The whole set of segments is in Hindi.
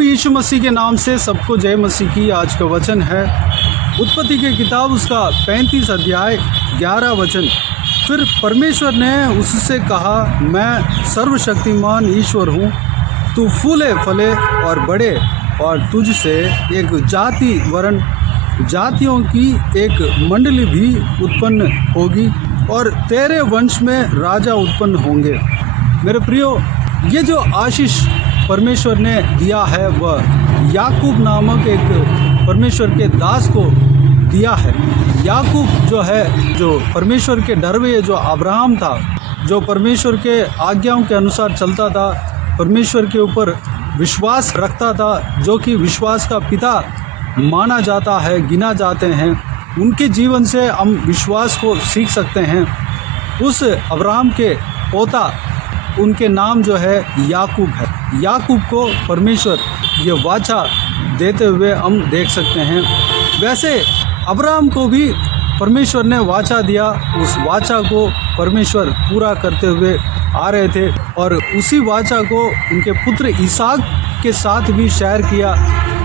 प्रभु यीशु मसीह के नाम से सबको जय मसीह की। आज का वचन है उत्पत्ति की किताब उसका 35 अध्याय 11 वचन। फिर परमेश्वर ने उससे कहा, मैं सर्वशक्तिमान ईश्वर हूँ, तू फूले फले और बढ़े, और तुझसे एक जाति वरन जातियों की एक मंडली भी उत्पन्न होगी और तेरे वंश में राजा उत्पन्न होंगे। मेरे प्रियो, ये जो आशीष परमेश्वर ने दिया है वह याकूब नामक एक परमेश्वर के दास को दिया है। याकूब जो है, जो परमेश्वर के डरवे जो अब्राहम था, जो परमेश्वर के आज्ञाओं के अनुसार चलता था, परमेश्वर के ऊपर विश्वास रखता था, जो कि विश्वास का पिता माना जाता है, गिना जाते हैं, उनके जीवन से हम विश्वास को सीख सकते हैं। उस अब्राहम के पोता, उनके नाम जो है याकूब है। याकूब को परमेश्वर ये वाचा देते हुए हम देख सकते हैं। वैसे अब्राहम को भी परमेश्वर ने वाचा दिया, उस वाचा को परमेश्वर पूरा करते हुए आ रहे थे और उसी वाचा को उनके पुत्र इसहाक के साथ भी शेयर किया,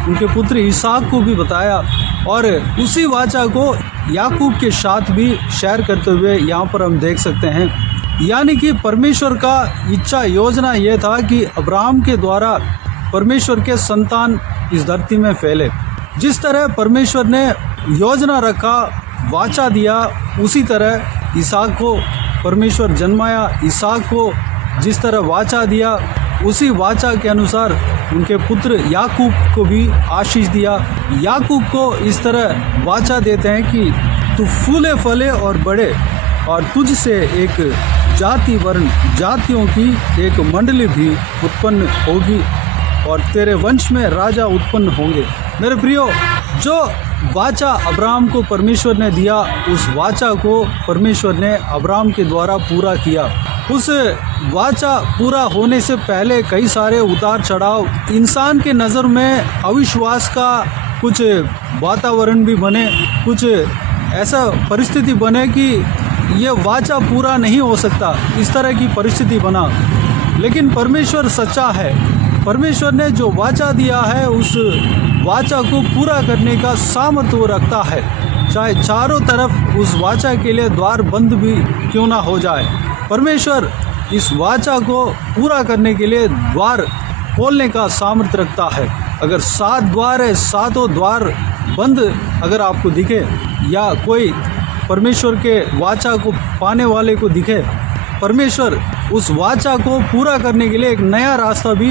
उनके पुत्र इसहाक को भी बताया और उसी वाचा को याकूब के साथ भी शेयर करते हुए यहाँ पर हम देख सकते हैं। यानी कि परमेश्वर का इच्छा योजना ये था कि अब्राहम के द्वारा परमेश्वर के संतान इस धरती में फैले। जिस तरह परमेश्वर ने योजना रखा, वाचा दिया, उसी तरह इसहाक को परमेश्वर जन्माया। इसहाक को जिस तरह वाचा दिया, उसी वाचा के अनुसार उनके पुत्र याकूब को भी आशीष दिया। याकूब को इस तरह वाचा देते हैं कि तू फूले फले और बढ़े, और तुझसे एक जाति वर्ण जातियों की एक मंडली भी उत्पन्न होगी और तेरे वंश में राजा उत्पन्न होंगे। मेरे प्रियो, जो वाचा अब्राहम को परमेश्वर ने दिया, उस वाचा को परमेश्वर ने अब्राहम के द्वारा पूरा किया। उस वाचा पूरा होने से पहले कई सारे उतार चढ़ाव, इंसान के नज़र में अविश्वास का कुछ वातावरण भी बने, कुछ ऐसा परिस्थिति बने कि ये वाचा पूरा नहीं हो सकता, इस तरह की परिस्थिति बना। लेकिन परमेश्वर सच्चा है। परमेश्वर ने जो वाचा दिया है, उस वाचा को पूरा करने का सामर्थ्य वो रखता है, चाहे चारों तरफ उस वाचा के लिए द्वार बंद भी क्यों ना हो जाए। परमेश्वर इस वाचा को पूरा करने के लिए द्वार खोलने का सामर्थ्य रखता है। अगर 7 द्वार है, 7 द्वार बंद अगर आपको दिखे, या कोई परमेश्वर के वाचा को पाने वाले को दिखे, परमेश्वर उस वाचा को पूरा करने के लिए एक नया रास्ता भी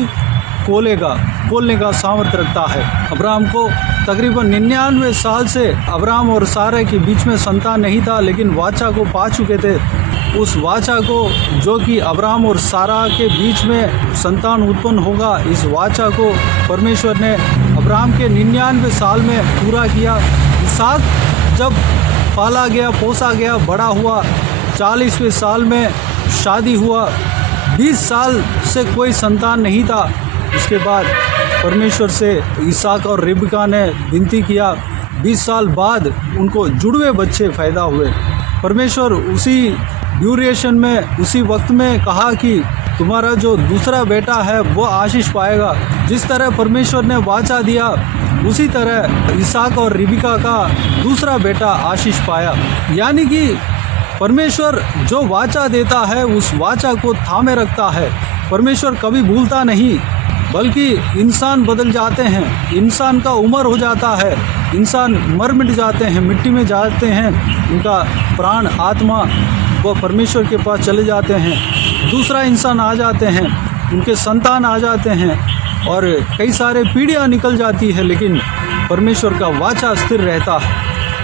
खोलने का सामर्थ्य रखता है। अब्राहम को तकरीबन 99 साल से अब्राहम और सारा के बीच में संतान नहीं था, लेकिन वाचा को पा चुके थे। उस वाचा को, जो कि अब्राहम और सारा के बीच में संतान उत्पन्न होगा, इस वाचा को परमेश्वर ने अब्राहम के 99 साल में पूरा किया। इसहाक जब पाला गया, पोसा गया, बड़ा हुआ, 40वें साल में शादी हुआ, 20 साल से कोई संतान नहीं था। उसके बाद परमेश्वर से इसहाक और रिबका ने विनती किया, 20 साल बाद उनको जुड़वे बच्चे पैदा हुए। परमेश्वर उसी ड्यूरेशन में, उसी वक्त में कहा कि तुम्हारा जो दूसरा बेटा है वो आशीष पाएगा। जिस तरह परमेश्वर ने वाचा दिया, उसी तरह इसहाक और रिबका का दूसरा बेटा आशीष पाया। यानी कि परमेश्वर जो वाचा देता है, उस वाचा को थामे रखता है। परमेश्वर कभी भूलता नहीं, बल्कि इंसान बदल जाते हैं, इंसान का उम्र हो जाता है, इंसान मर मिट जाते हैं, मिट्टी में जाते हैं, उनका प्राण आत्मा वो परमेश्वर के पास चले जाते हैं, दूसरा इंसान आ जाते हैं, उनके संतान आ जाते हैं और कई सारे पीढ़ियाँ निकल जाती है, लेकिन परमेश्वर का वाचा स्थिर रहता है।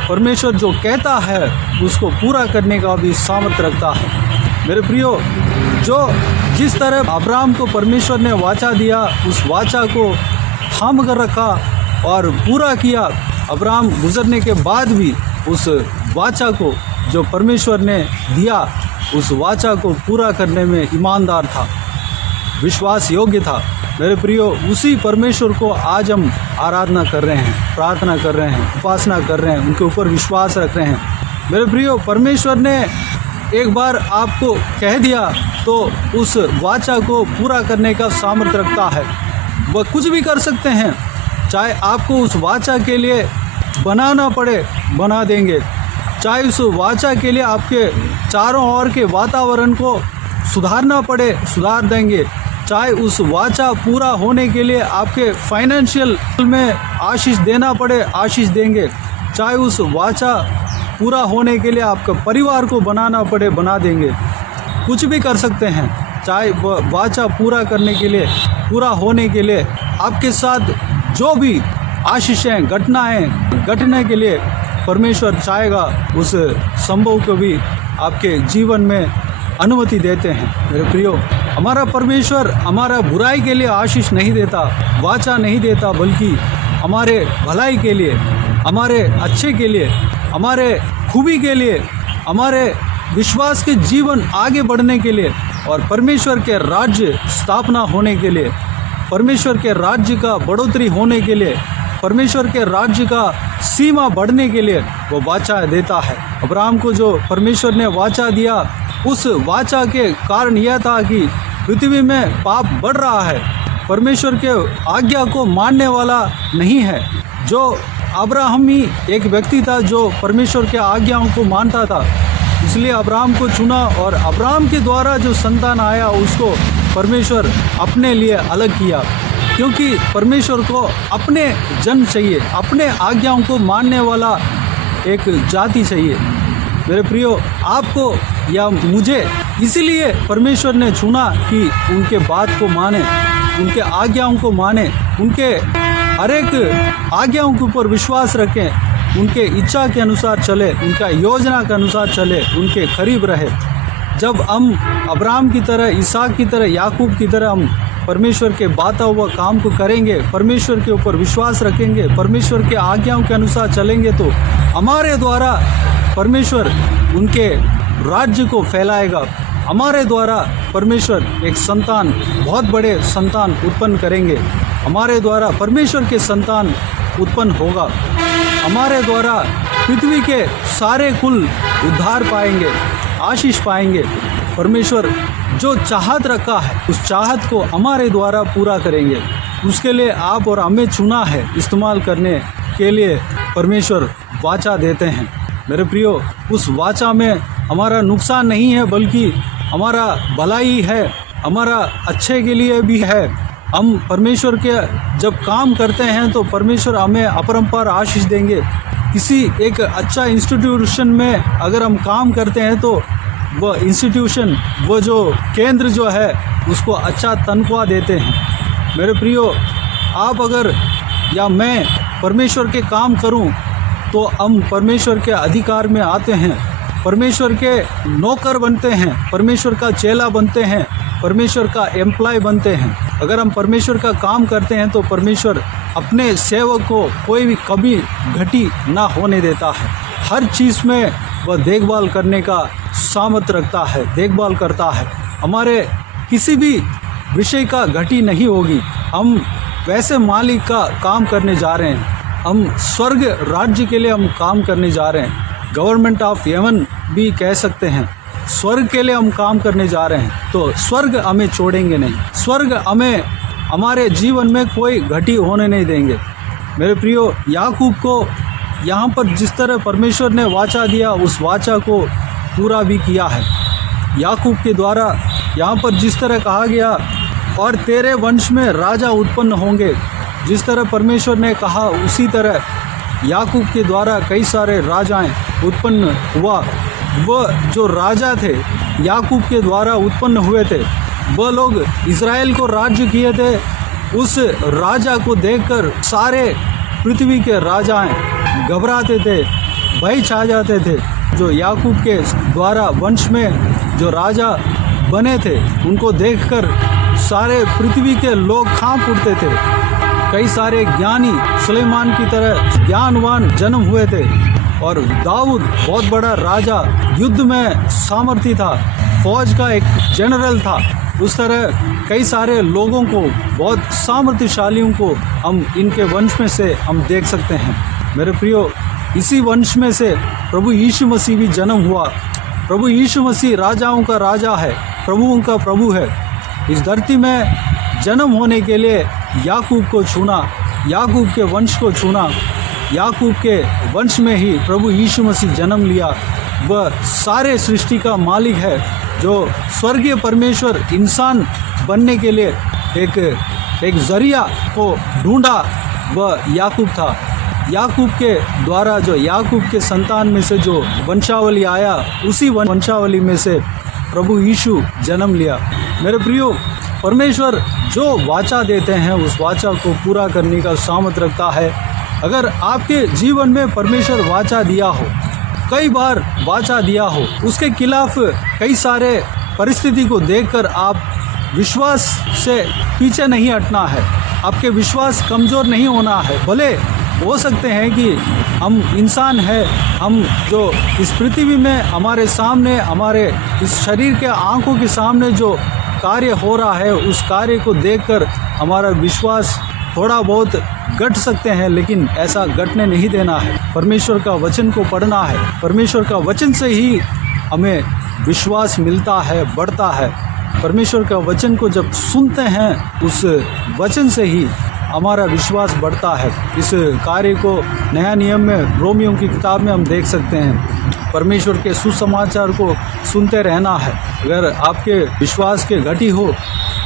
परमेश्वर जो कहता है उसको पूरा करने का भी सामर्थ्य रखता है। मेरे प्रियो, जिस तरह अब्राहम को परमेश्वर ने वाचा दिया, उस वाचा को थाम कर रखा और पूरा किया। अब्राहम गुजरने के बाद भी उस वाचा को जो परमेश्वर ने दिया, उस वाचा को पूरा करने में ईमानदार था, विश्वास योग्य था। मेरे प्रियो, उसी परमेश्वर को आज हम आराधना कर रहे हैं, प्रार्थना कर रहे हैं, उपासना कर रहे हैं, उनके ऊपर विश्वास रख रहे हैं। मेरे प्रियो, परमेश्वर ने एक बार आपको कह दिया तो उस वाचा को पूरा करने का सामर्थ्य रखता है। वह कुछ भी कर सकते हैं। चाहे आपको उस वाचा के लिए बनाना पड़े, बना देंगे। चाहे उस वाचा के लिए आपके चारों ओर के वातावरण को सुधारना पड़े, सुधार देंगे। चाहे उस वाचा पूरा होने के लिए आपके फाइनेंशियल में आशीष देना पड़े, आशीष देंगे। चाहे उस वाचा पूरा होने के लिए आपका परिवार को बनाना पड़े, बना देंगे। कुछ भी कर सकते हैं। चाहे वह वाचा पूरा करने के लिए, पूरा होने के लिए आपके साथ जो भी आशीषें, घटनाएं घटने के लिए परमेश्वर चाहेगा, उस संभव को भी आपके जीवन में अनुमति देते हैं। मेरे प्रियो, हमारा परमेश्वर हमारा बुराई के लिए आशीष नहीं देता, वाचा नहीं देता, बल्कि हमारे भलाई के लिए, हमारे अच्छे के लिए, हमारे खूबी के लिए, हमारे विश्वास के जीवन आगे बढ़ने के लिए और परमेश्वर के राज्य स्थापना होने के लिए, परमेश्वर के राज्य का बढ़ोतरी होने के लिए, परमेश्वर के राज्य का सीमा बढ़ने के लिए वो वाचा देता है। अब्राहम को जो परमेश्वर ने वाचा दिया, उस वाचा के कारण यह था कि पृथ्वी में पाप बढ़ रहा है, परमेश्वर के आज्ञा को मानने वाला नहीं है। जो अब्राहम ही एक व्यक्ति था जो परमेश्वर के आज्ञाओं को मानता था, इसलिए अब्राहम को चुना और अब्राहम के द्वारा जो संतान आया उसको परमेश्वर अपने लिए अलग किया, क्योंकि परमेश्वर को अपने जन चाहिए, अपने आज्ञाओं को मानने वाला एक जाति चाहिए। मेरे प्रियो, आपको या मुझे इसीलिए परमेश्वर ने चुना कि उनके बात को माने, उनके आज्ञाओं को माने, उनके हर एक आज्ञाओं के ऊपर विश्वास रखें, उनके इच्छा के अनुसार चले, उनका योजना के अनुसार चले, उनके करीब रहे। जब हम अब्राहम की तरह, इसहाक की तरह, याकूब की तरह हम परमेश्वर के बाता हुआ काम को करेंगे, परमेश्वर के ऊपर विश्वास रखेंगे, परमेश्वर के आज्ञाओं के अनुसार चलेंगे, तो हमारे द्वारा परमेश्वर उनके राज्य को फैलाएगा। हमारे द्वारा परमेश्वर एक संतान, बहुत बड़े संतान उत्पन्न करेंगे। हमारे द्वारा परमेश्वर के संतान उत्पन्न होगा। हमारे द्वारा पृथ्वी के सारे कुल उद्धार पाएंगे, आशीष पाएंगे। परमेश्वर जो चाहत रखा है, उस चाहत को हमारे द्वारा पूरा करेंगे। उसके लिए आप और हमें चुना है, इस्तेमाल करने के लिए परमेश्वर वाचा देते हैं। मेरे प्रियो, उस वाचा में हमारा नुकसान नहीं है, बल्कि हमारा भलाई है, हमारा अच्छे के लिए भी है। हम परमेश्वर के जब काम करते हैं तो परमेश्वर हमें अपरंपार आशीष देंगे। किसी एक अच्छा इंस्टीट्यूशन में अगर हम काम करते हैं तो वह इंस्टीट्यूशन, वो जो केंद्र जो है, उसको अच्छा तनख्वाह देते हैं। मेरे प्रियो, आप अगर या मैं परमेश्वर के काम करूं तो हम परमेश्वर के अधिकार में आते हैं, परमेश्वर के नौकर बनते हैं, परमेश्वर का चेला बनते हैं, परमेश्वर का एम्प्लॉय बनते हैं। अगर हम परमेश्वर का काम करते हैं तो परमेश्वर अपने सेवक को कोई भी कभी घटी ना होने देता है। हर चीज़ में वह देखभाल करने का सामर्थ्य रखता है, देखभाल करता है। हमारे किसी भी विषय का घटी नहीं होगी। हम वैसे मालिक का काम करने जा रहे हैं, हम स्वर्ग राज्य के लिए हम काम करने जा रहे हैं। गवर्नमेंट ऑफ हेवन भी कह सकते हैं। स्वर्ग के लिए हम काम करने जा रहे हैं, तो स्वर्ग हमें छोड़ेंगे नहीं। स्वर्ग हमें हमारे जीवन में कोई घटी होने नहीं देंगे। मेरे प्रियो, याकूब को यहाँ पर जिस तरह परमेश्वर ने वाचा दिया, उस वाचा को पूरा भी किया है। याकूब के द्वारा यहाँ पर जिस तरह कहा गया, और तेरे वंश में राजा उत्पन्न होंगे, जिस तरह परमेश्वर ने कहा, उसी तरह याकूब के द्वारा कई सारे राजाएं उत्पन्न हुआ। वह जो राजा थे, याकूब के द्वारा उत्पन्न हुए थे, वह लोग इज़राइल को राज्य किए थे। उस राजा को देखकर सारे पृथ्वी के राजाएं घबराते थे, भय छा जाते थे। जो याकूब के द्वारा वंश में जो राजा बने थे, उनको देखकर सारे पृथ्वी के लोग कांप उठते थे। कई सारे ज्ञानी सुलेमान की तरह ज्ञानवान जन्म हुए थे, और दाऊद बहुत बड़ा राजा, युद्ध में सामर्थ्य था, फौज का एक जनरल था। उस तरह कई सारे लोगों को, बहुत सामर्थ्यशालियों को हम इनके वंश में से हम देख सकते हैं। मेरे प्रियो, इसी वंश में से प्रभु यीशु मसीह भी जन्म हुआ। प्रभु यीशु मसीह राजाओं का राजा है, प्रभुओं का प्रभु है। इस धरती में जन्म होने के लिए याकूब को चुना, याकूब के वंश को चुना। याकूब के वंश में ही प्रभु यीशु मसीह जन्म लिया। वह सारे सृष्टि का मालिक है। जो स्वर्गीय परमेश्वर इंसान बनने के लिए एक जरिया को ढूंढा, वह याकूब था। याकूब के द्वारा जो याकूब के संतान में से जो वंशावली आया, उसी वंशावली में से प्रभु यीशु जन्म लिया। मेरे प्रियो, परमेश्वर जो वाचा देते हैं उस वाचा को पूरा करने का सामर्थ्य रखता है। अगर आपके जीवन में परमेश्वर वाचा दिया हो, कई बार वाचा दिया हो, उसके खिलाफ कई सारे परिस्थिति को देखकर आप विश्वास से पीछे नहीं हटना है। आपके विश्वास कमज़ोर नहीं होना है। भले हो सकते हैं कि हम इंसान हैं, हम जो इस पृथ्वी में हमारे सामने, हमारे इस शरीर के आँखों के सामने जो कार्य हो रहा है, उस कार्य को देखकर हमारा विश्वास थोड़ा बहुत घट सकते हैं, लेकिन ऐसा घटने नहीं देना है। परमेश्वर का वचन को पढ़ना है। परमेश्वर का वचन से ही हमें विश्वास मिलता है, बढ़ता है। परमेश्वर का वचन को जब सुनते हैं, उस वचन से ही हमारा विश्वास बढ़ता है। इस कार्य को नया नियम में, रोमियों की किताब में हम देख सकते हैं। परमेश्वर के सुसमाचार को सुनते रहना है। अगर आपके विश्वास के घटी हो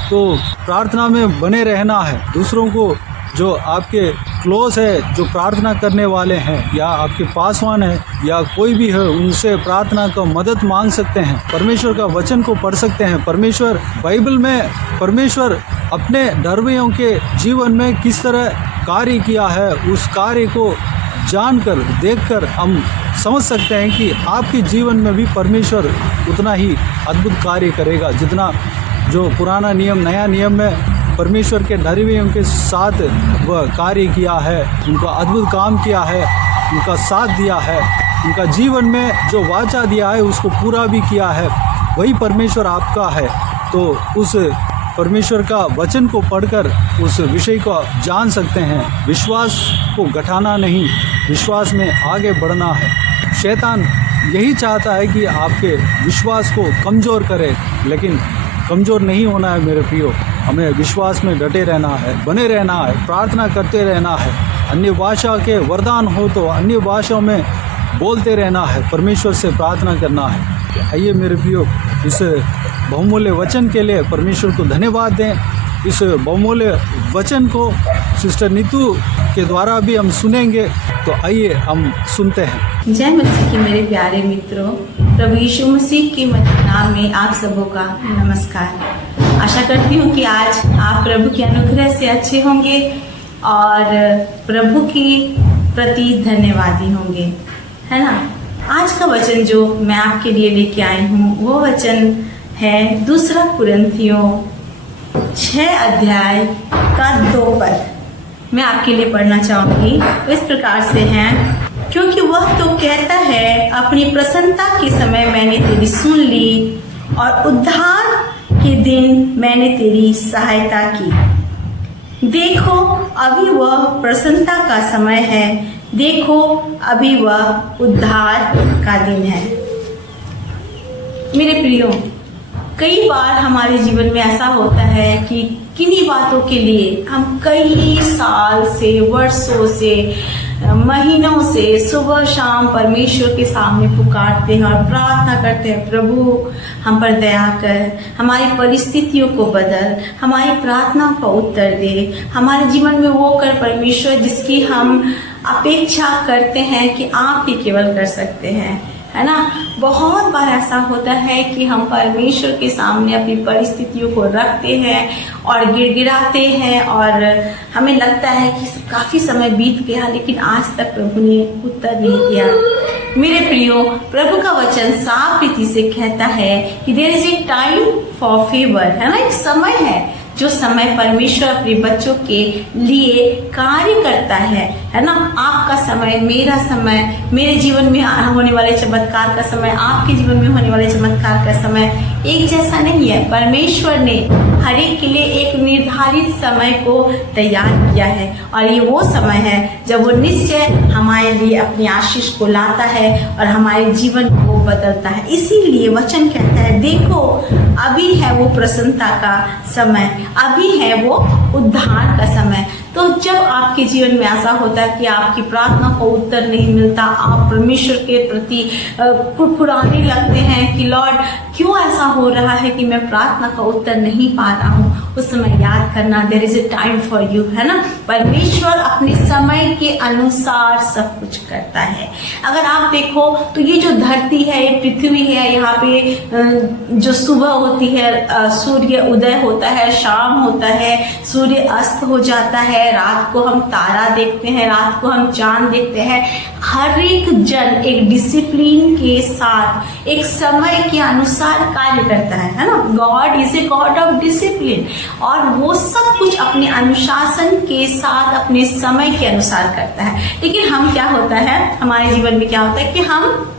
तो प्रार्थना में बने रहना है। दूसरों को जो आपके क्लोज है, जो प्रार्थना करने वाले हैं, या आपके पासवान है, या कोई भी है, उनसे प्रार्थना का मदद मांग सकते हैं। परमेश्वर का वचन को पढ़ सकते हैं। परमेश्वर बाइबल में परमेश्वर अपने धर्मियों के जीवन में किस तरह कार्य किया है, उस कार्य को जानकर, देखकर हम समझ सकते हैं कि आपके जीवन में भी परमेश्वर उतना ही अद्भुत कार्य करेगा, जितना जो पुराना नियम, नया नियम में परमेश्वर के धर्मियों के साथ वह कार्य किया है, उनको अद्भुत काम किया है, उनका साथ दिया है, उनका जीवन में जो वाचा दिया है उसको पूरा भी किया है। वही परमेश्वर आपका है। तो उस परमेश्वर का वचन को पढ़कर उस विषय को जान सकते हैं। विश्वास को घटाना नहीं, विश्वास में आगे बढ़ना है। शैतान यही चाहता है कि आपके विश्वास को कमज़ोर करे, लेकिन कमज़ोर नहीं होना है मेरे प्रियो। हमें विश्वास में डटे रहना है, बने रहना है, प्रार्थना करते रहना है। अन्य भाषा के वरदान हो तो अन्य भाषाओं में बोलते रहना है, परमेश्वर से प्रार्थना करना है। आइए मेरे प्रियो, इस बहुमूल्य वचन के लिए परमेश्वर को धन्यवाद दें। इस बहुमूल्य वचन को सिस्टर नीतू के द्वारा भी हम सुनेंगे। तो आइए हम सुनते हैं। जय मसीह की मेरे प्यारे मित्रों, प्रभु यीशु मसीह के नाम में आप सबों का नमस्कार। आशा करती हूँ कि आज आप प्रभु के अनुग्रह से अच्छे होंगे और प्रभु की प्रति धन्यवादी होंगे, है ना। आज का वचन जो मैं आपके लिए लेके आई हूँ वो वचन है 2 कुरिन्थियों 6 अध्याय का 2 पद। मैं आपके लिए पढ़ना चाहूंगी। इस प्रकार से है, क्योंकि वह तो कहता है, अपनी प्रसन्नता के समय मैंने तेरी सुन ली और उद्धार के दिन मैंने तेरी सहायता की। देखो अभी वह प्रसन्नता का समय है, देखो अभी वह उद्धार का दिन है। मेरे प्रियो, कई बार हमारे जीवन में ऐसा होता है कि किन्हीं बातों के लिए हम कई साल से, वर्षों से, महीनों से सुबह शाम परमेश्वर के सामने पुकारते हैं और प्रार्थना करते हैं, प्रभु हम पर दया कर, हमारी परिस्थितियों को बदल, हमारी प्रार्थना का उत्तर दे, हमारे जीवन में वो कर परमेश्वर जिसकी हम अपेक्षा करते हैं कि आप ही केवल कर सकते हैं, है ना। बहुत बार ऐसा होता है कि हम परमेश्वर के सामने अपनी परिस्थितियों को रखते हैं और गिड़गिड़ाते हैं और हमें लगता है कि काफ़ी समय बीत गया, लेकिन आज तक प्रभु ने उत्तर नहीं दिया। मेरे प्रियो, प्रभु का वचन साफ रीति से कहता है कि there is a time for favour, है ना। एक समय है जो समय परमेश्वर अपने बच्चों के लिए कार्य करता है ना। आपका समय, मेरा समय, मेरे जीवन में होने वाले चमत्कार का समय, आपके जीवन में होने वाले चमत्कार का समय एक जैसा नहीं है। परमेश्वर ने हर एक के लिए एक निर्धारित समय को तैयार किया है और ये वो समय है जब वो निश्चय हमारे लिए अपनी आशीष को लाता है और हमारे जीवन को बदलता है। इसीलिए वचन कहता है देखो अभी है वो प्रसन्नता का समय, अभी है वो उद्धार का समय। तो जब आपके जीवन में ऐसा होता है कि आपकी प्रार्थना को उत्तर नहीं मिलता, आप परमेश्वर के प्रति कुड़कुड़ाने लगते हैं कि लॉर्ड क्यों ऐसा हो रहा है कि मैं प्रार्थना का उत्तर नहीं पा रहा हूँ, उस समय याद करना there is a time for you, है ना। परमेश्वर अपने समय के अनुसार सब कुछ करता है। अगर आप देखो तो ये जो धरती है, ये पृथ्वी है, यहाँ पे जो सुबह होती है सूर्य उदय होता है, शाम होता है, सूर्य अस्त हो जाता है, रात को हम तारा देखते हैं, रात को हम चांद देखते हैं। हर एक जन एक डिसिप्लिन के साथ एक समय के अनुसार कार्य करता है ना। God is a god of discipline और वो सब कुछ अपने अनुशासन के साथ अपने समय के अनुसार करता है। लेकिन हम क्या होता है, हमारे जीवन में क्या होता है कि हम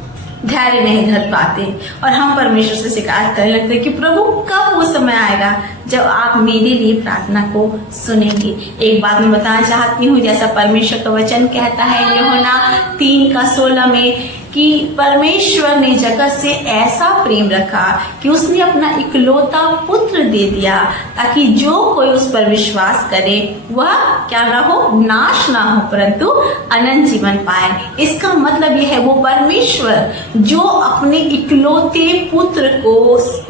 धैर्य नहीं धर पाते और हम परमेश्वर से शिकायत करने लगते हैं कि प्रभु कब वो समय आएगा जब आप मेरे लिए प्रार्थना को सुनेंगे। एक बात मैं बताना चाहती हूँ, जैसा परमेश्वर का वचन कहता है यूहन्ना 3:16 में कि परमेश्वर ने जगत से ऐसा प्रेम रखा कि उसने अपना इकलौता पुत्र दे दिया ताकि जो कोई उस पर विश्वास करे वह क्या ना हो, नाश ना हो, परंतु अनंत जीवन पाए। इसका मतलब यह है वो परमेश्वर जो अपने इकलौते पुत्र को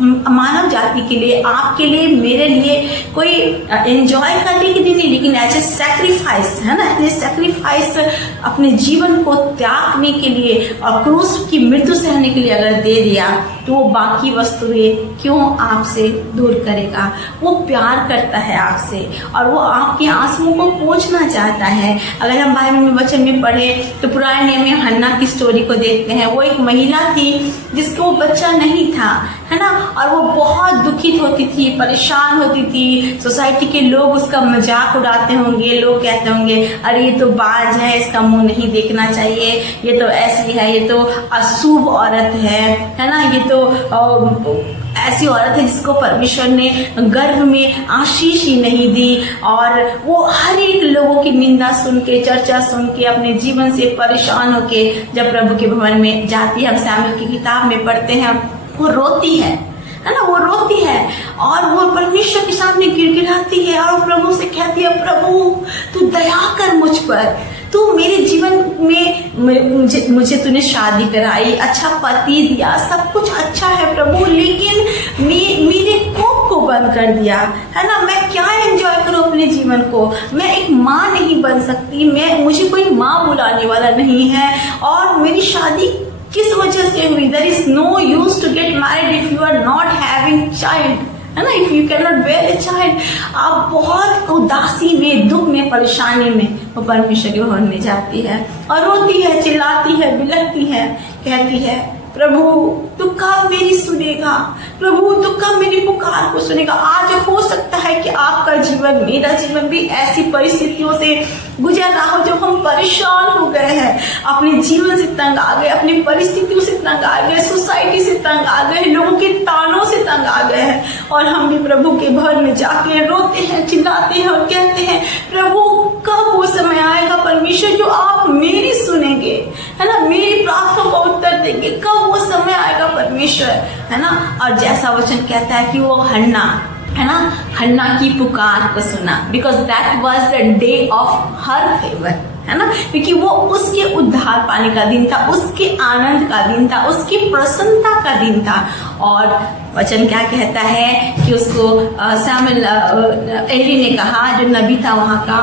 मानव जाति के लिए, आपके लिए, मेरे लिए कोई एंजॉय करने के लिए नहीं, लेकिन एज ए सैक्रिफाइस, है ना, एज ए सैक्रिफाइस अपने जीवन को त्यागने के लिए और क्रूस की मृत्यु सहने के लिए अगर दे दिया तो वो बाकी वस्तुएं क्यों आपसे दूर करेगा। वो प्यार करता है आपसे और वो आपके आंसुओं को पोंछना चाहता है। अगर हम बाइबल में वचन में पढ़े तो पुराने नियम में हन्ना की स्टोरी को देखते हैं। वो एक महिला थी जिसको बच्चा नहीं था, है ना, और वो बहुत दुखित होती थी, परेशान होती थी। सोसाइटी के लोग उसका मजाक उड़ाते होंगे, लोग कहते होंगे अरे ये तो बाज है, इसका मुंह नहीं देखना चाहिए, ये तो ऐसी है, ये तो अशुभ औरत है ना, ये तो ऐसी औरत है जिसको परमेश्वर ने गर्भ में आशीष ही नहीं दी। और वो हर एक लोगों की निंदा सुन के, चर्चा सुन के, अपने जीवन से परेशान होके जब प्रभु के भवन में जाती है, हम शमूएल की किताब में पढ़ते हैं, वो रोती है ना, वो रोती है और वो परमेश्वर के सामने गिड़गिड़ाती है और प्रभु से कहती है प्रभु तू दया कर मुझ पर, तू मेरे जीवन में मुझे तूने शादी कराई, अच्छा पति दिया, सब कुछ अच्छा है प्रभु, लेकिन मेरे कोख को बंद कर दिया, है ना। मैं क्या एंजॉय करूं अपने जीवन को, मैं एक माँ नहीं बन सकती, मुझे कोई माँ बुलाने वाला नहीं है और मेरी शादी किस वजह से हुई। There is no use to get married if you are not having child, है ना, if you can not bear a child. आप बहुत उदासी में, दुख में, परेशानी में वो परमेश्वर के भवन में जाती है और रोती है, चिल्लाती है, बिलखती है, कहती है प्रभु तू कब मेरी सुनेगा, प्रभु तू कब मेरी पुकार को सुनेगा। आज हो सकता है कि आपका जीवन, मेरा जीवन भी ऐसी परिस्थितियों से गुजर रहा हो जब हम परेशान हो गए हैं, अपने जीवन से तंग आ गए, अपनी परिस्थितियों से तंग आ गए, सोसाइटी से तंग आ गए, लोगों के तानों से तंग आ गए हैं और हम भी प्रभु के भवन में जाके रोते हैं, चिल्लाते हैं और कहते हैं प्रभु कब वो समय आएगा परमेश्वर जो आप मेरी सुनेंगे, है ना, मेरी प्रार्थना का उत्तर देंगे, कब वो समय आएगा परमेश्वर, है ना। और जैसा वचन कहता है कि वो हन्ना, है ना, हन्ना की पुकार को सुना, because that was the day of her favour, है ना, क्योंकि वो उसके उद्धार पाने का दिन था, उसके आनंद का दिन था, उसकी प्रसन्नता का दिन था। और वचन क्या कहता है कि उसको शमूएल एली ने कहा, जो नबी था वहाँ का,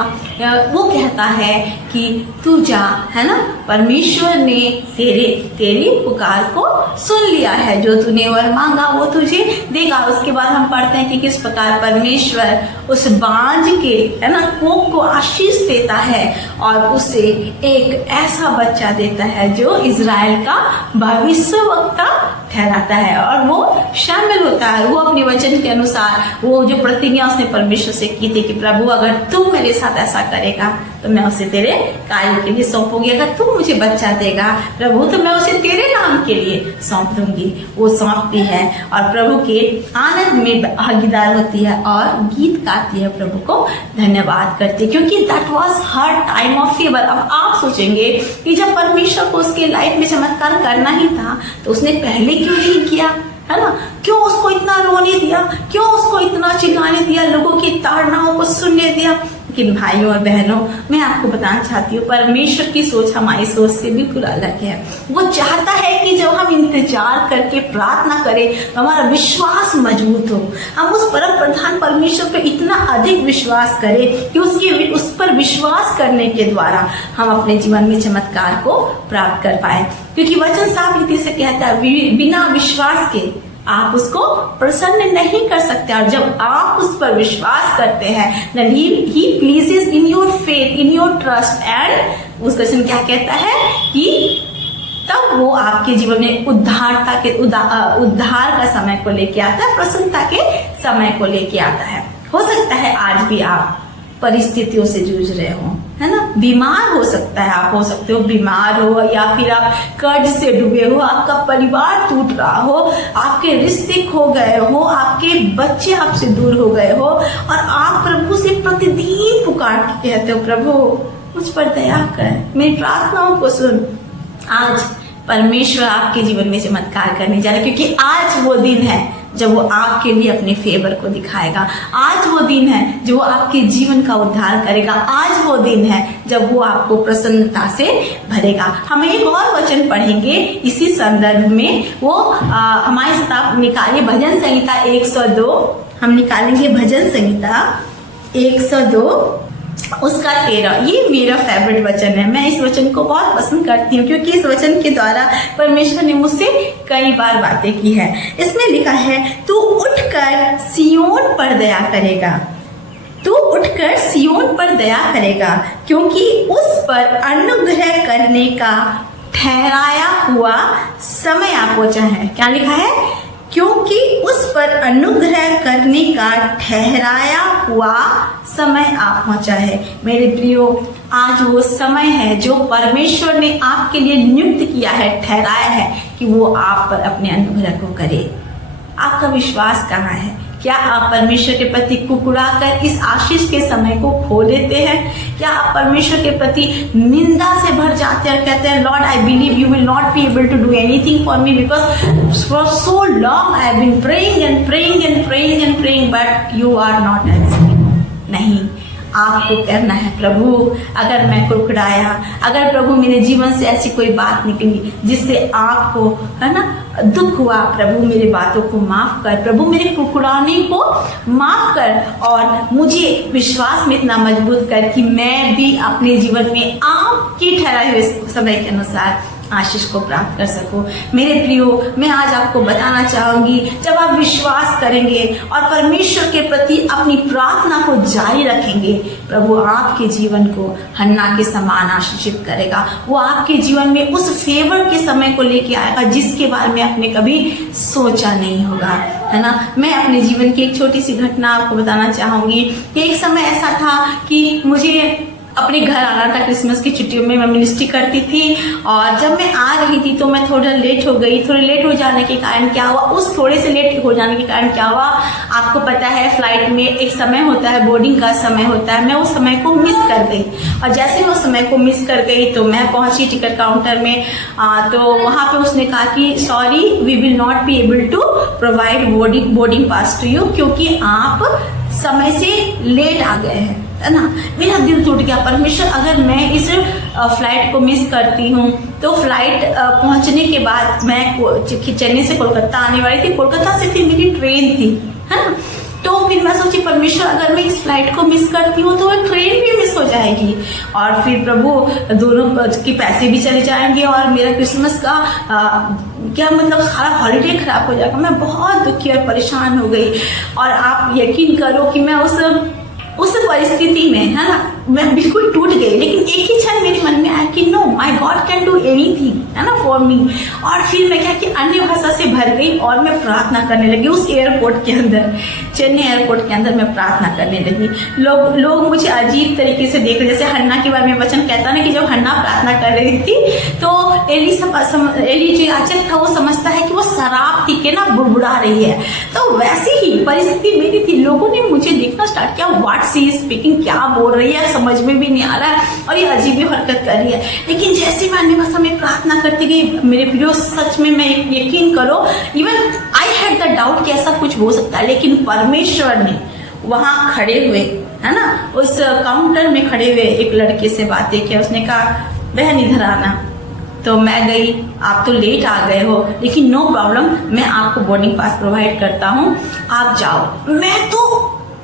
वो कहता है कि तू जा, है ना, परमेश्वर ने तेरी पुकार को सुन लिया है, जो तूने वर मांगा वो तुझे देगा। उसके बाद हम पढ़ते हैं कि किस प्रकार परमेश्वर उस बांझ के, है ना, कोख को आशीष देता है और उसे एक ऐसा बच्चा देता है जो इजराइल का भविष्यवक्ता ठहराता है और वो शामिल होता है। वो अपने वचन के अनुसार वो जो प्रतिज्ञा उसने परमेश्वर से की थी कि प्रभु अगर तू मेरे साथ ऐसा करेगा तो मैं उसे तेरे कार्य के लिए सौंपूंगी, अगर तू मुझे बच्चा देगा प्रभु तो मैं उसे तेरे नाम के लिए सौंप दूंगी। वो सौंपती है और प्रभु के आनंद में भागीदार होती है और गीत गाती है, प्रभु को धन्यवाद करती है, क्योंकि that was her time of favour. अब आप सोचेंगे कि जब परमेश्वर को उसके लाइफ में चमत्कार करना ही था तो उसने पहले क्यों नहीं किया, है ना? क्यों उसको इतना रोने दिया, क्यों उसको इतना चिल्लाने दिया, लोगों की ताड़नाओं को सुनने दिया? लेकिन भाइयों और बहनों, मैं आपको बताना चाहती हूँ परमेश्वर की सोच हमारी सोच से बिल्कुल अलग है। वो चाहता है कि जब हम इंतजार करके प्रार्थना करें तो हमारा विश्वास मजबूत हो, हम उस परम प्रधान परमेश्वर पर इतना अधिक विश्वास करें कि उस पर विश्वास करने के द्वारा हम अपने जीवन में चमत्कार को प्राप्त कर पाए। क्योंकि वचन साफ रीति से कहता है बिना विश्वास के आप उसको प्रसन्न नहीं कर सकते, और जब आप उस पर विश्वास करते हैं then he pleases in your faith, in your trust, and उस वचन क्या कहता है कि तब वो आपके जीवन में उद्धार का समय को लेके आता है, प्रसन्नता के समय को लेके आता है। हो सकता है आज भी आप परिस्थितियों से जूझ रहे हो, है ना? बीमार हो सकता है, आप हो सकते हो बीमार हो, या फिर आप कर्ज से डूबे हो, आपका परिवार टूट रहा हो, आपके रिश्ते खो गए हो, आपके बच्चे आपसे दूर हो गए हो और आप प्रभु से प्रतिदिन पुकार के कहते हो प्रभु मुझ पर दया कर, मेरी प्रार्थनाओं को सुन। आज परमेश्वर आपके जीवन में चमत्कार करने जा रहा है, क्योंकि आज वो दिन है जब वो आपके लिए अपने फेवर को दिखाएगा। आज वो दिन है जो वो आपके जीवन का उद्धार करेगा। आज वो दिन है जब वो आपको प्रसन्नता से भरेगा। हम एक और वचन पढ़ेंगे इसी संदर्भ में। वो हमारे साथ आप निकालिए भजन संहिता 102। हम निकालेंगे भजन संहिता 102 उसका 13। ये मेरा फेवरेट वचन है, मैं इस वचन को बहुत पसंद करती हूँ क्योंकि इस वचन के द्वारा परमेश्वर ने मुझसे कई बार बातें की है। इसमें लिखा है तू उठकर सियोन पर दया करेगा, तू उठकर सियोन पर दया करेगा, क्योंकि उस पर अनुग्रह करने का ठहराया हुआ समय आ पहुंचा है। क्या लिखा है? क्योंकि उस पर अनुग्रह करने का ठहराया हुआ समय आ पहुंचा है। मेरे प्रियो, आज वो समय है जो परमेश्वर ने आपके लिए नियुक्त किया है, ठहराया है कि वो आप पर अपने अनुग्रह को करे। आपका विश्वास कहाँ है? क्या आप परमेश्वर के प्रति कुकुड़ा कर इस आशीष के समय को खो लेते हैं? क्या आप परमेश्वर के प्रति निंदा से भर जाते हैं और कहते हैं lord I believe you will not be able to do anything for me because for so long I have been praying and praying and praying and praying but you are not answering? नहीं, आपको करना है प्रभु अगर मैं कुड़कुड़ाया, अगर प्रभु मेरे जीवन से ऐसी कोई बात निकली जिससे आपको, है ना, दुख हुआ, प्रभु मेरे बातों को माफ कर, प्रभु मेरे कुड़कुड़ाने को माफ कर और मुझे विश्वास में इतना मजबूत कर कि मैं भी अपने जीवन में आपके ठहराए हुए समय के अनुसार आशीष को प्राप्त कर सकूं। मेरे प्रियो, मैं आज आपको बताना चाहूंगी जब आप विश्वास करेंगे और परमेश्वर के प्रति अपनी प्रार्थना को जारी रखेंगे, प्रभु आपके जीवन को हन्ना के समान आशीषित करेगा। वो आपके जीवन में उस फेवर के समय को लेके आएगा जिसके बारे में आपने कभी सोचा नहीं होगा, है ना। मैं अपने जीवन की एक छोटी सी घटना आपको बताना चाहूंगी कि एक समय ऐसा था कि मुझे अपने घर आना था। क्रिसमस की छुट्टियों में मैं मिनिस्ट्री करती थी और जब मैं आ रही थी तो मैं थोड़ा लेट हो गई। थोड़े लेट हो जाने के कारण क्या हुआ, उस थोड़े से लेट हो जाने के कारण क्या हुआ, आपको पता है फ्लाइट में एक समय होता है, बोर्डिंग का समय होता है, मैं उस समय को मिस कर गई। और जैसे मैं उस समय को मिस कर गई तो मैं पहुंची टिकट काउंटर में, तो वहां पे उसने कहा कि sorry we will not be able to provide boarding pass to you, क्योंकि आप समय से लेट आ गए हैं, है ना। मेरा दिल टूट गया। परमेश्वर, अगर मैं इस फ्लाइट को मिस करती हूँ तो फ्लाइट पहुंचने के बाद मैं चेन्नई से कोलकाता आने वाली थी, कोलकाता से फिर मेरी ट्रेन थी, है ना। तो फिर मैं सोची परमेश्वर अगर मैं इस फ्लाइट को मिस करती हूँ तो वो ट्रेन भी मिस हो जाएगी और फिर प्रभु दोनों के पैसे भी चले जाएंगे और मेरा क्रिसमस का क्या मतलब सारा हॉलीडे खराब हो जाएगा। मैं बहुत दुखी और परेशान हो गई और आप यकीन करो कि मैं उस परिस्थिति में, है ना, मैं बिल्कुल टूट गई। लेकिन एक ही क्षण मेरे मन में आया कि no, my god can do anything, है ना, फॉर मी। और फिर मैं क्या कि अन्य भाषा से भर गई और मैं प्रार्थना करने लगी उस एयरपोर्ट के अंदर, चेन्नई एयरपोर्ट के अंदर मैं प्रार्थना करने लगी। लोग मुझे अजीब तरीके से देख रहे, जैसे हन्ना के बारे में वचन कहता ना कि जब हन्ना प्रार्थना कर रही थी तो एली जो याचक था वो समझता है कि वो शराब पी के ना बुड़बुड़ा रही है, तो वैसी ही परिस्थिति मेरी थी। लोगों ने मुझे देखना स्टार्ट किया, व्हाट सी इज स्पीकिंग, क्या बोल रही है, समझ में भी नहीं आ रहा है और ये अजीब ही हरकत कर रही है। लेकिन जैसे मैं अन्य भाषा में प्रार्थना करती गई, मेरे प्रियो सच में मैं यकीन करो, even I had the doubt कि ऐसा कुछ हो सकता है, लेकिन परमेश्वर ने वहां खड़े हुए, है ना, उस काउंटर में खड़े हुए एक लड़के से बातें किया। उसने कहा बहन इधर आना, तो मैं गई। आप तो लेट आ गए हो, लेकिन नो प्रॉब्लम, मैं आपको बोर्डिंग पास प्रोवाइड करता हूँ, आप जाओ। मैं तो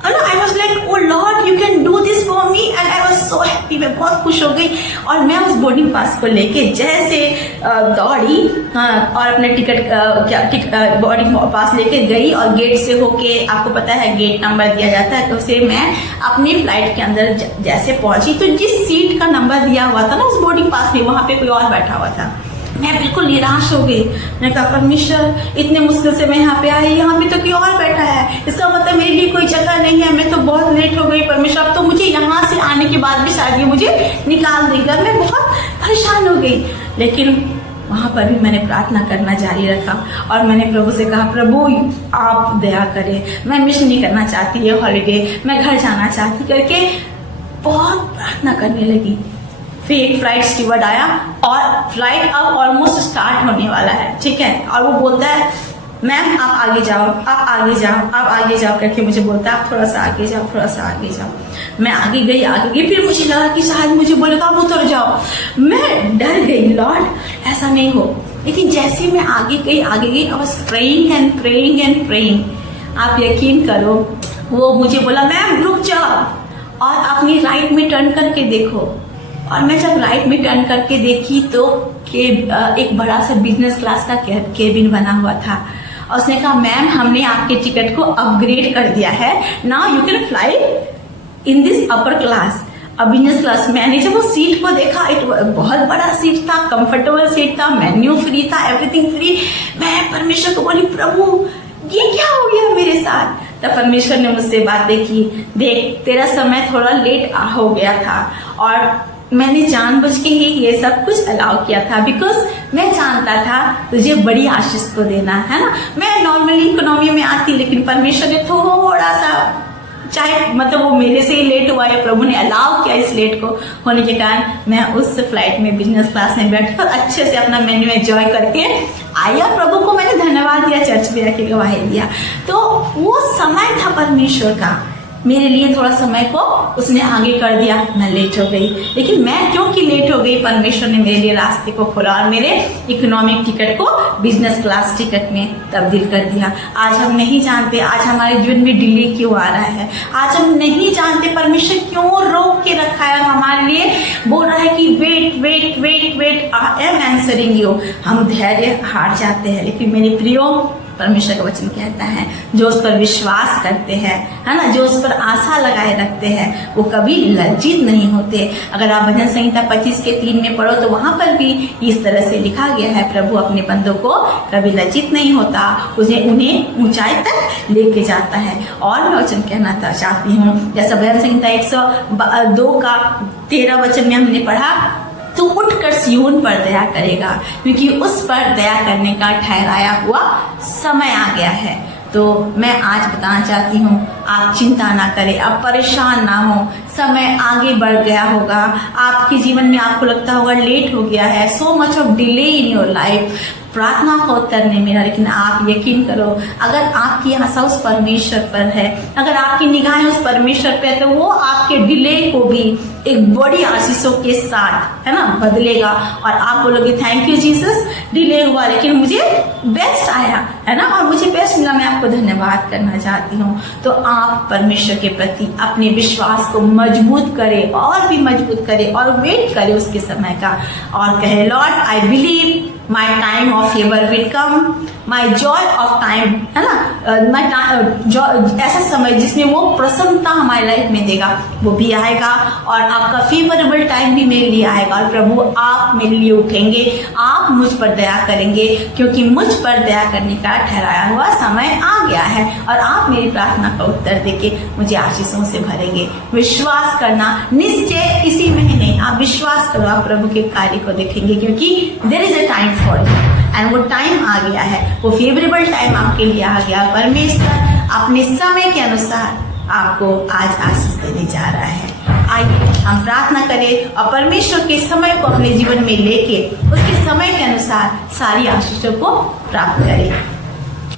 I was like oh Lord you can do this for me, and I was so happy, मैं बहुत खुश हो गई। और मैं उस बोर्डिंग पास को लेके जैसे दौड़ी और अपने बोर्डिंग पास लेके गई और गेट से होके, आपको पता है गेट नंबर दिया जाता है, तो उसे मैं अपनी फ्लाइट के अंदर जैसे पहुंची तो जिस सीट का नंबर दिया हुआ था ना उस बोर्डिंग पास में, वहां पे कोई और बैठा हुआ था। मैं बिल्कुल निराश हो गई। मैंने कहा परमेश्वर इतने मुश्किल से मैं यहाँ पे आई, यहाँ पे तो कोई और बैठा है, इसका मतलब मेरे लिए कोई जगह नहीं है, मैं तो बहुत लेट हो गई परमेश्वर, अब तो मुझे यहाँ से आने के बाद भी शायद ये मुझे निकाल देगा। मैं बहुत परेशान हो गई, लेकिन वहां पर भी मैंने प्रार्थना करना जारी रखा और मैंने प्रभु से कहा प्रभु आप दया करें, मैं मिस नहीं करना चाहती ये हॉलीडे, मैं घर जाना चाहती करके बहुत प्रार्थना करने लगी। फिर एक फ्लाइट स्टीवर्ड आया और फ्लाइट अब ऑलमोस्ट स्टार्ट होने वाला है, ठीक है, और वो बोलता है मैम आप आगे जाओ, आप आगे जाओ, आप आगे जाओ करके मुझे बोलता है आप थोड़ा सा आगे जाओ, थोड़ा सा आगे जाओ। मैं आगे गई, फिर मुझे लगा कि शायद मुझे बोलेगा आप उतर जाओ। मैं डर गई, लॉर्ड ऐसा नहीं हो। लेकिन जैसे मैं आगे गई I was praying and praying and praying. आप यकीन करो वो मुझे बोला मैम रुक जाओ और अपनी राइट में टर्न करके देखो। और मैं जब राइट में टर्न करके देखी तो एक बड़ा सा बिजनेस क्लास का केबिन बना हुआ था और उसने कहा मैम हमने आपके टिकट को अपग्रेड कर दिया है, now you can fly in this upper class. अब बिजनेस क्लास मैंने जब वो सीट को देखा, बहुत बड़ा सीट था, कंफर्टेबल सीट था, मेन्यू फ्री था, एवरीथिंग फ्री। मैं परमेश्वर को बोली प्रभु ये क्या हो गया मेरे साथ। तब परमेश्वर ने मुझसे बातें की, देख तेरा समय थोड़ा लेट हो गया था और मैंने जानबूझ के ही ये सब कुछ अलाउ किया था, बिकॉज मैं जानता था तुझे बड़ी आशीष को देना है ना। मैं नॉर्मली इकोनॉमी में आती, लेकिन परमेश्वर ने थोड़ा सा, चाहे मतलब वो मेरे से ही लेट हुआ या प्रभु ने अलाउ किया इस लेट को होने के कारण, मैं उस फ्लाइट में बिजनेस क्लास में बैठकर अच्छे से अपना मेन्यू एंजॉय करके आया। प्रभु को मैंने धन्यवाद दिया, चर्च में आके गवाही दिया। तो वो समय था परमेश्वर का, मेरे लिए थोड़ा समय को उसने आगे कर दिया, मैं लेट हो गई। लेकिन मैं क्योंकि लेट हो गई, परमेश्वर ने मेरे लिए रास्ते को खोला और मेरे इकोनॉमिक टिकट को बिजनेस क्लास टिकट में तब्दील कर दिया। आज हम नहीं जानते आज हमारे जीवन में डिले क्यों आ रहा है, आज हम नहीं जानते परमेश्वर क्यों रोक के रखा है और हमारे लिए बोल रहा है कि wait wait wait wait, I am answering you. हम धैर्य हार जाते हैं, लेकिन मेरे प्रियो परमेश्वर का वचन कहता है जो उस पर विश्वास करते हैं, है ना, जो उस पर आशा लगाए रखते हैं वो कभी लज्जित नहीं होते। अगर आप भजन संहिता 25:3 में पढ़ो तो वहां पर भी इस तरह से लिखा गया है, प्रभु अपने बंदों को कभी लज्जित नहीं होता, उन्हें ऊंचाई तक लेके जाता है। और मैं वचन कहना चाहती हूँ, जैसा भजन संहिता 102:13 में हमने पढ़ा, तू उठकर सिय्योन पर दया करेगा क्योंकि उस पर दया करने का ठहराया हुआ समय आ गया है। तो मैं आज बताना चाहती हूँ आप चिंता ना करें, आप परेशान ना हो, समय आगे बढ़ गया होगा, आपके जीवन में आपको लगता होगा लेट हो गया है, so much of delay in your life, प्रार्थना का उत्तर नहीं मिला। लेकिन आप यकीन करो अगर आपकी आशा उस परमेश्वर पर है, अगर आपकी निगाहें उस परमेश्वर पर है, तो वो आपके डिले को भी एक बड़ी आशीषों के साथ, है ना, बदलेगा और आप बोलोगे थैंक यू जीसस, डिले हुआ लेकिन मुझे बेस्ट आया, है ना, और मुझे बेस्ट मिला, मैं आपको धन्यवाद करना चाहती हूँ। तो आप परमेश्वर के प्रति अपने विश्वास को मजबूत करें और भी मजबूत करें और वेट करें उसके समय का और कहे Lord I believe my time of favour will come, my Joy of time, है ना, ऐसा समय जिसमें वो प्रसन्नता हमारी लाइफ में देगा वो भी आएगा, और आपका फेवरेबल टाइम भी मेरे लिए आएगा। और प्रभु आप मेरे लिए उठेंगे, आप मुझ पर दया करेंगे, क्योंकि मुझ पर दया करने का ठहराया हुआ समय आ गया है, और आप मेरी प्रार्थना का उत्तर देके मुझे आशीषों से भरेंगे। विश्वास करना, निश्चय इसी महीने आप विश्वास करो, आप प्रभु के कार्य को देखेंगे, क्योंकि there is a time for you, and वो टाइम आ गया है, वो फेवरेबल टाइम आपके लिए आ गया। परमेश्वर अपने समय के अनुसार आपको आज आशीष देने जा रहा है। आइए हम प्रार्थना करें और परमेश्वर के समय को अपने जीवन में लेके उसके समय के अनुसार सारी आशीषों को प्राप्त करें।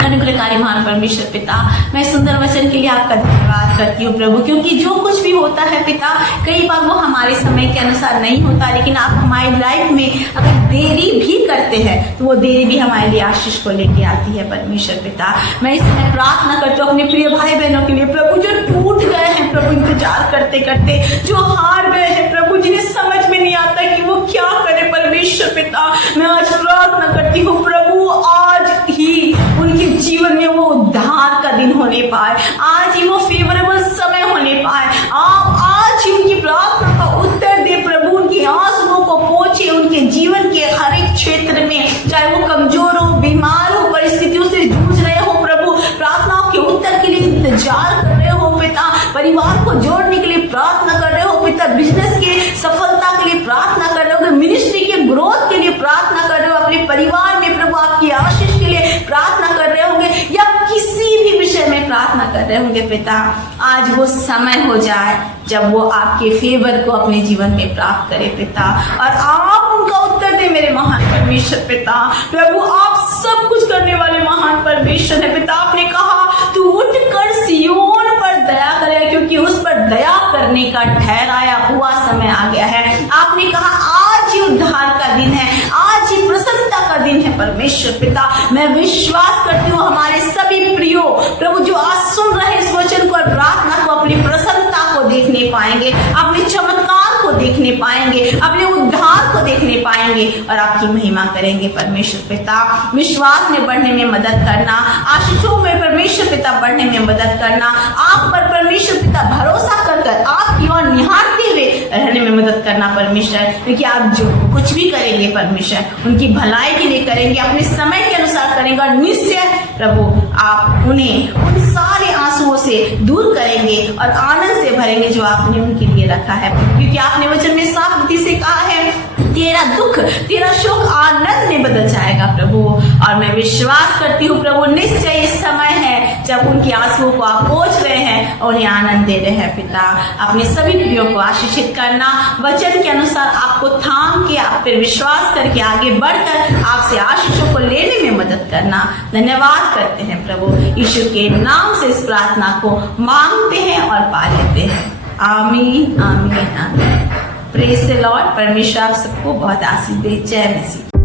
अनुग्रहकारी महान परमेश्वर पिता, मैं सुंदर वचन के लिए आपका धन्यवाद करती हूँ प्रभु, क्योंकि जो कुछ भी होता है पिता, कई बार वो हमारे समय के अनुसार नहीं होता, लेकिन आप हमारी लाइफ में अगर देरी भी करते हैं तो वो देरी भी हमारे लिए आशीष को लेके आती है। परमेश्वर पिता, मैं इस समय प्रार्थना करती हूँ अपने प्रिय भाई बहनों के लिए प्रभु, जो टूट गए हैं प्रभु इंतजार करते करते, जो हार गए हैं प्रभु, जिन्हें समझ में नहीं आता कि वो क्या करे। परमेश्वर पिता, मैं आज प्रार्थना करती हूँ प्रभु, आज ही उनके जीवन में वो उद्धार का दिन होने पाए, आज ही वो फेवरेबल समय होने पाए। आप आज ही उनकी प्रार्थना का उत्तर दे प्रभु, उनकी आंसुओं को पोंछे, उनके जीवन के हर एक क्षेत्र में, चाहे वो कमजोर हो, बीमार हो, परिस्थितियों से जूझ रहे हो प्रभु, प्रार्थनाओं के उत्तर के लिए इंतजार कर रहे हो पिता, परिवार को जोड़ने के लिए प्रार्थना कर रहे हो पिता, बिजनेस की सफलता के लिए प्रार्थना कर रहे हो, मिनिस्ट्री के ग्रोथ के लिए प्रार्थना कर रहे हो, अपने परिवार में प्रभु आपकी आशीष के लिए प्रार्थना कर रहे होंगे, या किसी भी विषय में प्रार्थना कर रहे होंगे पिता, आज वो समय हो जाए जब वो आपके फेवर को अपने जीवन में प्राप्त करे पिता, और आप उनका उत्तर दे मेरे महान परमेश्वर पिता। प्रभु आप सब कुछ करने वाले महान परमेश्वर है पिता, आपने कहा तू उठकर सियोन पर दया करे, क्योंकि उस पर दया करने का ठहराया हुआ समय आ गया है। आपने कहा आज ही उद्धार का दिन है, आज ही प्रसन्नता का दिन है। परमेश्वर पिता, मैं विश्वास करती हूँ हमारे सभी प्रियो प्रभु जो आज सुन रहे इस वचन को और प्रार्थना को, अपनी प्रसन्नता को देखने पाएंगे, अपने चमत्कार को देखने पाएंगे, अपने उद्धार को देखने पाएंगे और आपकी महिमा करेंगे। परमेश्वर पिता, विश्वास में बढ़ने में मदद करना, आशीषों में परमेश्वर पिता बढ़ने में मदद करना, आप पर परमेश्वर पिता भरोसा कर आपकी ओर निहारते हुए रहने में मदद करना परमेश्वर, क्योंकि आप जो कुछ भी करेंगे परमेश्वर उनकी भलाई के लिए करेंगे, अपने समय के अनुसार करेंगे, और निश्चय प्रभु आप उन्हें उन सारे आंसुओं से दूर करेंगे और आनंद से भरेंगे जो आपने उनके लिए रखा है, क्योंकि आपने वचन में साफ रीति से कहा है तेरा दुख तेरा शोक आनंद में बदल जाएगा प्रभु। और मैं विश्वास करती हूँ प्रभु, निश्चय ये समय है जब उनके आंसुओं को आप पोंछ रहे हैं और उन्हें आनंद दे रहे हैं पिता। अपने सभी प्रियों को आशीषित करना, वचन के अनुसार आपको थाम के आप पर विश्वास करके आगे बढ़कर आपसे आशीषों को लेने में मदद करना। धन्यवाद करते हैं प्रभु, यीशु के नाम से इस प्रार्थना को मांगते हैं और पा लेते हैं। आमीन आमीन आमीन। Praise the Lord. परमेश्वर आप सबको बहुत आशीष दे। जय मसीह।